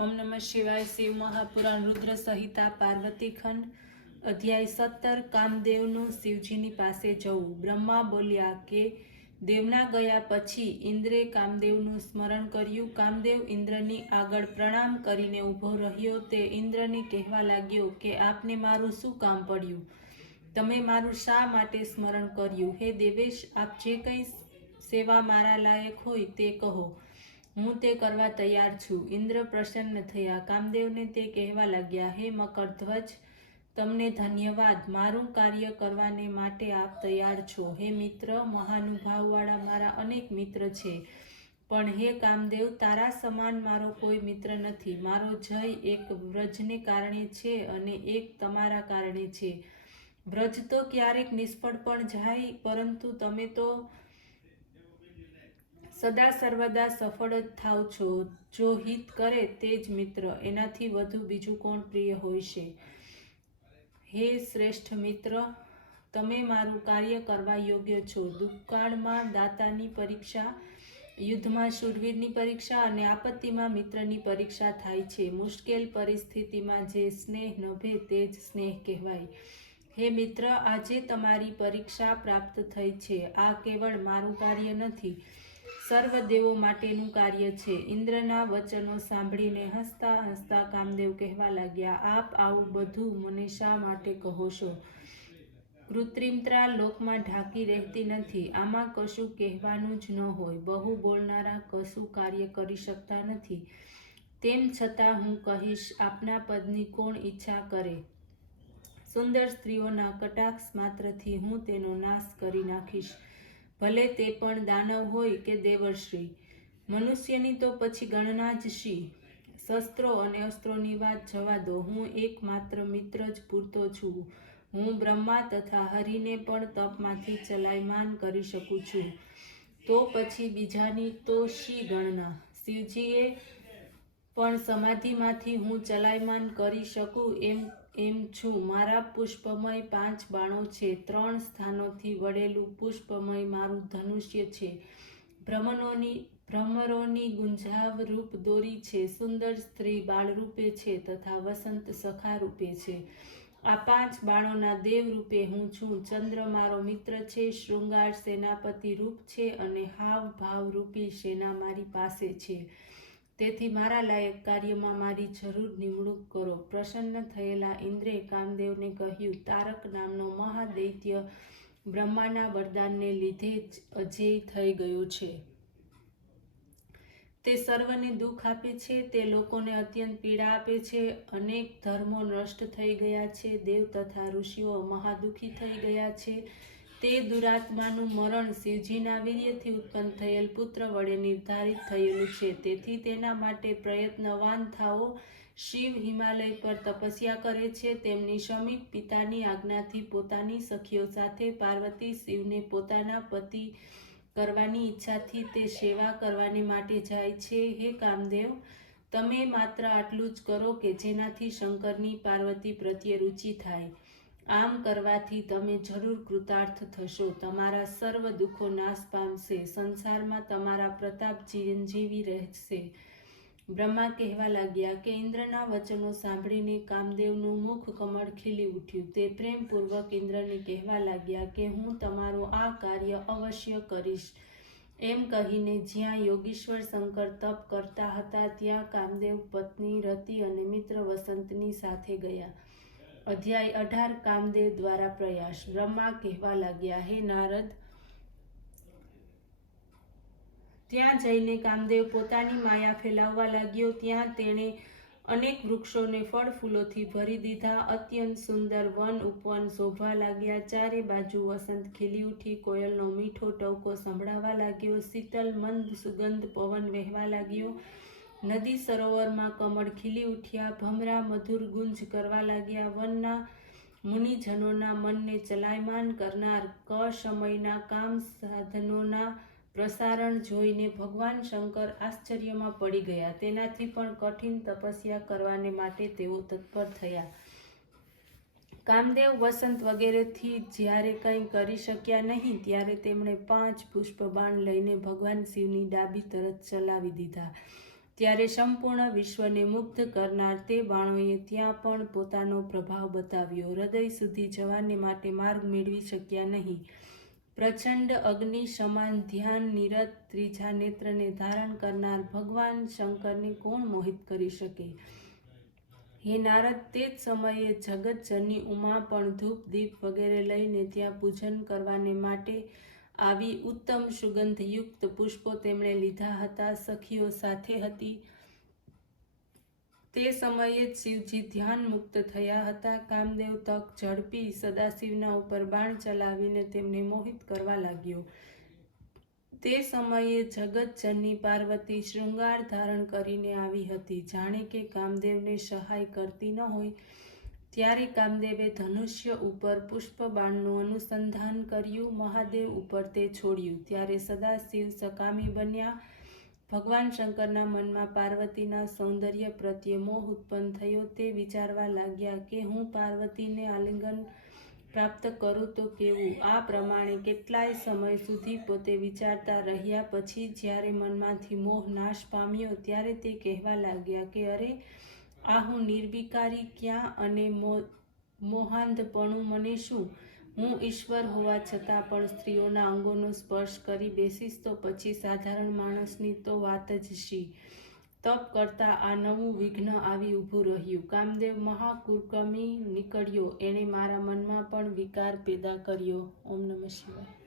ओम नमः शिवाय। शिव महापुराण रुद्र संहिता पार्वती खंड अध्याय 17 कामदेवનું શિવજીની પાસે જવું। બ્રહ્મા બોલ્યા કે દેવના ગયા પછી ઇન્દ્રે કામદેવનું સ્મરણ કર્યું। કામદેવ ઇન્દ્રની આગળ પ્રણામ કરીને ઊભો રહ્યો। તે ઇન્દ્રને કહેવા લાગ્યો કે આપને મારું શું કામ પડ્યું? તમે મારું શા માટે સ્મરણ કર્યું? હે દેવેશ, આપ જે કંઈ સેવા મારા લાયક હોય તે કહો, હું તે કરવા તૈયાર છું। ઇન્દ્ર પ્રસન્ન થયા। કામદેવને તે કહેવા લાગ્યા, હે મકરધ્વજ, તમને ધન્યવાદ। મારું કાર્ય કરવાને માટે આપ તૈયાર છો। હે મિત્ર, મહાનુભાવવાળા મારા અનેક મિત્ર છે, પણ હે કામદેવ, તારા સમાન મારો કોઈ મિત્ર નથી। મારો જય એક વ્રજને કારણે છે અને એક તમારા કારણે છે। વ્રજ તો ક્યારેક નિષ્ફળ પણ જાય, પરંતુ તમે તો સદા સર્વદા સફળ જ થાવ છો। જો હિત કરે તે જ મિત્ર, એનાથી વધુ બીજું કોણ પ્રિય હોય છે? હે શ્રેષ્ઠ મિત્ર, તમે મારું કાર્ય કરવા યોગ્ય છો। દુષ્કાળમાં દાતાની પરીક્ષા, યુદ્ધમાં શૂરવીરની પરીક્ષા અને આપત્તિમાં મિત્રની પરીક્ષા થાય છે। મુશ્કેલ પરિસ્થિતિમાં જે સ્નેહ નભે તે જ સ્નેહ કહેવાય। હે મિત્ર, આજે તમારી પરીક્ષા પ્રાપ્ત થઈ છે। આ કેવળ મારું કાર્ય નથી, સર્વ દેવો માટેનું કાર્ય છે। ઇન્દ્રના વચનો સાંભળીને હસતા હસતા કામદેવ કહેવા લાગ્યા, આપ આવું બધું મને શા માટે કહો છો? કૃત્રિમતા લોકમાં ઢાંકી રહેતી નથી। આમાં કશું કહેવાનું જ ન હોય। બહુ બોલનારા કશું કાર્ય કરી શકતા નથી। તેમ છતાં હું કહીશ, આપના પદની કોણ ઈચ્છા કરે? સુંદર સ્ત્રીઓના કટાક્ષ માત્રથી હું તેનો નાશ કરી નાખીશ, ભલે તે પણ દાનવ હોય કે દેવર્ષિ। મનુષ્યની તો પછી ગણના જ શી? શસ્ત્રો અને અસ્ત્રોની વાત જવા દો, હું એકમાત્ર મિત્ર જ પૂરતો છું। હું બ્રહ્મા તથા હરિને પણ તપમાંથી ચલાયમાન કરી શકું છું, તો પછી બીજાની તો શી ગણના? શિવજીએ પણ સમાધિમાંથી હું ચલાયમાન કરી શકું એમ છું। મારા પુષ્પમય 5 બાણો છે। 3 સ્થાનોથી વળેલું પુષ્પમય મારું ધનુષ્ય છે। ભ્રમરોની ગુંજાવ રૂપ દોરી છે। સુંદર સ્ત્રી બાળરૂપે છે તથા વસંત સખા રૂપે છે। આ 5 બાણોના દેવ રૂપે હું છું। ચંદ્ર મારો મિત્ર છે। શૃંગાર સેનાપતિ રૂપ છે અને હાવ ભાવ રૂપી સેના મારી પાસે છે। તેથી મારા લાયક કાર્યમાં મારી જરૂર નિમણૂક કરો। પ્રસન્ન થયેલા ઇન્દ્રે કામદેવને કહ્યું, તારક નામનો મહાદૈત્ય બ્રહ્માના વરદાનને લીધે જ અજેય થઈ ગયો છે। તે સર્વને દુઃખ આપે છે, તે લોકોને અત્યંત પીડા આપે છે। અનેક ધર્મો નષ્ટ થઈ ગયા છે। દેવ તથા ઋષિઓ મહાદુઃખી થઈ ગયા છે। તે દુરાત્માનું મરણ શિવજીના વીર્યથી ઉત્પન્ન થયેલ પુત્ર વડે નિર્ધારિત થયેલું છે। તેથી તેના માટે પ્રયત્નવાન થાઓ। શિવ હિમાલય પર તપસ્યા કરે છે। તેમની સમીપ પિતાની આજ્ઞાથી પોતાની સખીઓ સાથે પાર્વતી શિવને પોતાના પતિ કરવાની ઈચ્છાથી તે સેવા કરવાને માટે જાય છે। હે કામદેવ, તમે માત્ર આટલું જ કરો કે જેનાથી શંકરની પાર્વતી પ્રત્યે રુચિ થાય। આમ કરવાથી તમે જરૂર કૃતાર્થ થશો। તમારા સર્વ દુઃખો નાશ પામશે। સંસારમાં તમારા પ્રતાપ ચિરંજીવી રહેશે। બ્રહ્મા કહેવા લાગ્યા કે ઇન્દ્રના વચનો સાંભળીને કામદેવનું મુખ કમળ ખીલી ઉઠ્યું। તે પ્રેમપૂર્વક ઇન્દ્રને કહેવા લાગ્યા કે હું તમારું આ કાર્ય અવશ્ય કરીશ। એમ કહીને જ્યાં યોગીશ્વર શંકર તપ કરતા હતા ત્યાં કામદેવ પત્ની રતિ અને મિત્ર વસંતની સાથે ગયા। અધ્યાય 18 કામદેવ દ્વારા પ્રયાસ। બ્રહ્મા કહેવા લાગ્યા, હે નારદ, ત્યાં જઈને કામદેવ પોતાની માયા ફેલાવવા લાગ્યો। ત્યાં તેણે અનેક વૃક્ષોને ફળ ફૂલોથી ભરી દીધા। અત્યંત સુંદર વન ઉપવન શોભવા લાગ્યા। ચારે બાજુ વસંત ખીલી ઉઠી। કોયલનો મીઠો ટહુકો સંભળાવા લાગ્યો। શીતલ મંદ સુગંધ પવન વહેવા લાગ્યો। નદી સરોવરમાં કમળ ખીલી ઉઠ્યા। ભમરા મધુર ગુંજ કરવા લાગ્યા। વનના મુનિજનોના મનને ચલાયમાન કરનાર સમયના કામ સાધનોના પ્રસારણ જોઈને ભગવાન શંકર આશ્ચર્યમાં પડી ગયા। તેનાથી પણ કઠિન તપસ્યા કરવાને માટે તેઓ તત્પર થયા। કામદેવ વસંત વગેરેથી જ્યારે કંઈ કરી શક્યા નહીં, ત્યારે તેમણે 5 પુષ્પબાણ લઈને ભગવાન શિવની ડાબી તરફ ચલાવી દીધા। ત્યારે સંપૂર્ણ વિશ્વને મુગ્ધ કરનાર તે બાણોએ ત્યાં પણ પોતાનો પ્રભાવ બતાવ્યો. હૃદય સુધી જવાને માટે માર્ગ મેળવી શક્યા નહીં. પ્રચંડ અગ્નિ સમાન ધ્યાન નિરત ત્રીજા નેત્રને ધારણ કરનાર ભગવાન શંકરને કોણ મોહિત કરી શકે? હે નારદ, તે જ સમયે જગતજનની ઉમા પણ ધૂપ દીપ વગેરે લઈને ત્યાં પૂજન કરવાને માટે આવી. ઉત્તમ સુગંધયુક્ત પુષ્પો તેમણે લીધા હતા, સખીઓ સાથે હતી. તે સમયે જ શિવજી ધ્યાન મુક્ત થયા હતા. કામદેવ તક ઝડપી સદાશિવના ઉપર બાણ ચલાવીને તેમને મોહિત કરવા લાગ્યો. તે સમયે જગતજનની પાર્વતી શૃંગાર ધારણ કરીને આવી હતી. જાણે કે કામદેવને સહાય કરતી ન હોય. ત્યારે કામદેવે ધનુષ્ય ઉપર પુષ્પબાણનું અનુસંધાન કર્યું, મહાદેવ ઉપર તે છોડ્યું. ત્યારે સદાશિવ સકામી બન્યા. ભગવાન શંકરના મનમાં પાર્વતીના સૌંદર્ય પ્રત્યે મોહ ઉત્પન્ન થયો. તે વિચારવા લાગ્યા કે હું પાર્વતીને આલિંગન પ્રાપ્ત કરું તો કેવું. આ પ્રમાણે કેટલાય સમય સુધી પોતે વિચારતા રહ્યા. પછી જ્યારે મનમાંથી મોહ નાશ પામ્યો ત્યારે તે કહેવા લાગ્યા કે અરે, આ હું નિર્વિકારી ક્યાં અને મોહાંધપણું મને શું? હું ઈશ્વર હોવા છતાં પણ સ્ત્રીઓના અંગોનો સ્પર્શ કરી બેસીશ તો પછી સાધારણ માણસની તો વાત જ શી? તપ કરતા આ નવું વિઘ્ન આવી ઊભું રહ્યું. કામદેવ મહાકુકર્મી નીકળ્યો. એણે મારા મનમાં પણ વિકાર પેદા કર્યો. ઓમ નમઃ શિવાય.